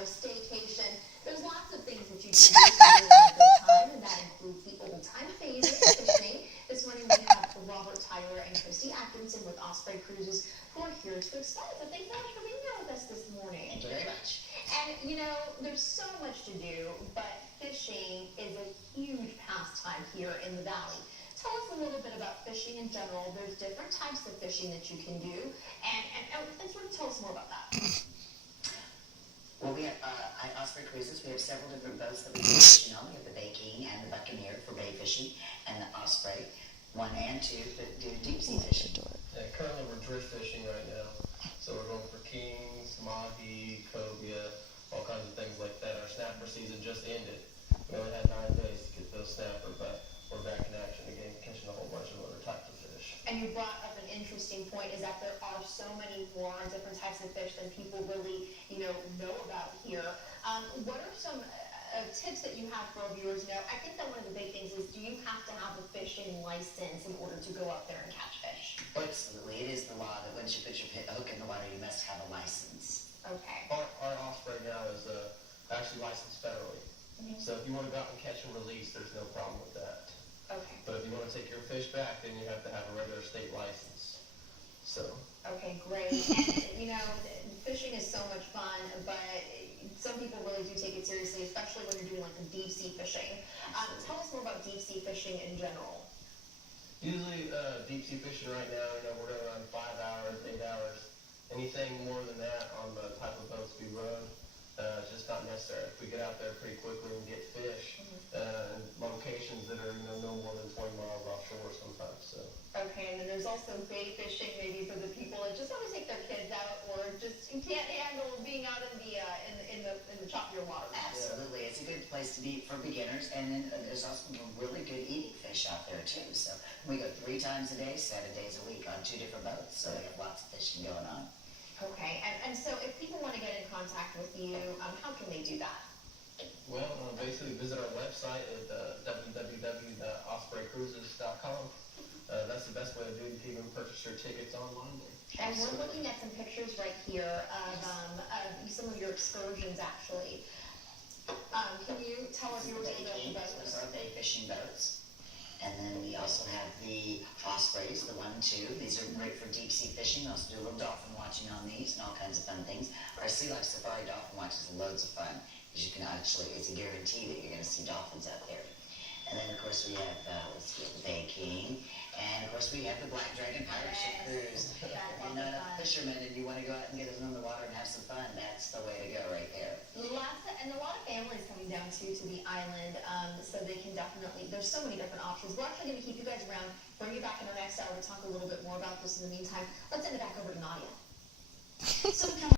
or a staycation. There's lots of things that you can do to really have a good time, and that includes the old-time favorite, fishing. This morning we have Robert Tyler and Christy Atkinson with Osprey Cruises who are here to explain. So thanks so much for being here with us this morning. Thank you very much. And you know, there's so much to do, but fishing is a huge pastime here in the Valley. Tell us a little bit about fishing in general. There's different types of fishing that you can do, and sort of tell us more about that. Well, we have at Osprey Cruises, we have several different boats that we do fishing on. We have the Bay King and the Buccaneer for bay fishing, and the Osprey 1 and 2 that do deep sea fishing. Yeah, currently we're drift fishing right now, so we're going for kings, mahi, cobia, all kinds of things like that. Our snapper season just ended. We only had 9 days to get those snapper, but we're back in action again, catching a whole bunch of other types of fish. And you brought up an interesting point, is that there are so many more different types of fish than people really, know about here. What are some tips that you have for our viewers? I think that one of the big things is, do you have to have a fishing license in order to go out there and catch fish? Absolutely. It is the law that once you put your hook in the water, you must have a license. Okay. Our Osprey now is actually licensed federally. Mm-hmm. So if you want to go out and catch and release, there's no problem with that. Okay. But if you want to take your fish back, then you have to have a regular state license. So. Okay, great. And fishing is so much fun, but some people really do take it seriously, especially when you're doing like the deep sea fishing. Tell us more about deep sea fishing in general. Usually, deep sea fishing right now, we're going around 5 hours, 8 hours. Anything more than that on the type of boats we run, it's just not necessary. If we get out there pretty quickly and get fish, in locations that are, no more than 20 miles offshore sometimes, so. Okay, and then there's also bay fishing, maybe for the people that just want to take their kids out or just can't handle being out in the choppier water. Absolutely. It's a good place to be for beginners, and then there's also some really good eating fish out there too. So we go 3 times a day, 7 days a week on 2 different boats, so we have lots of fishing going on. Okay, and so if people want to get in contact with you, how can they do that? Well, basically visit our website at www.ospreycruises.com. That's the best way to do it. You can even purchase your tickets online there. And we're looking at some pictures right here of some of your excursions, actually. Can you tell us your Bay King, boats? those are bay fishing boats. And then we also have the Ospreys, the 1 and 2. These are great for deep sea fishing. We also do a little dolphin watching on these and all kinds of fun things. Our Sea Life Safari dolphin watch is loads of fun. Because you can actually, it's a guarantee that you're going to see dolphins out there. And then, of course, we have, the Bay King. And, of course, we have the Black Dragon Pirate Ship Cruise. If you're not a fisherman and you want to go out and get in the water and have some fun, that's the way to go right there. And a lot of families coming down to the island, so they can definitely, there's so many different options. We're actually going to keep you guys around, bring you back in our next hour to talk a little bit more about this. In the meantime, let's send it back over to Nadia.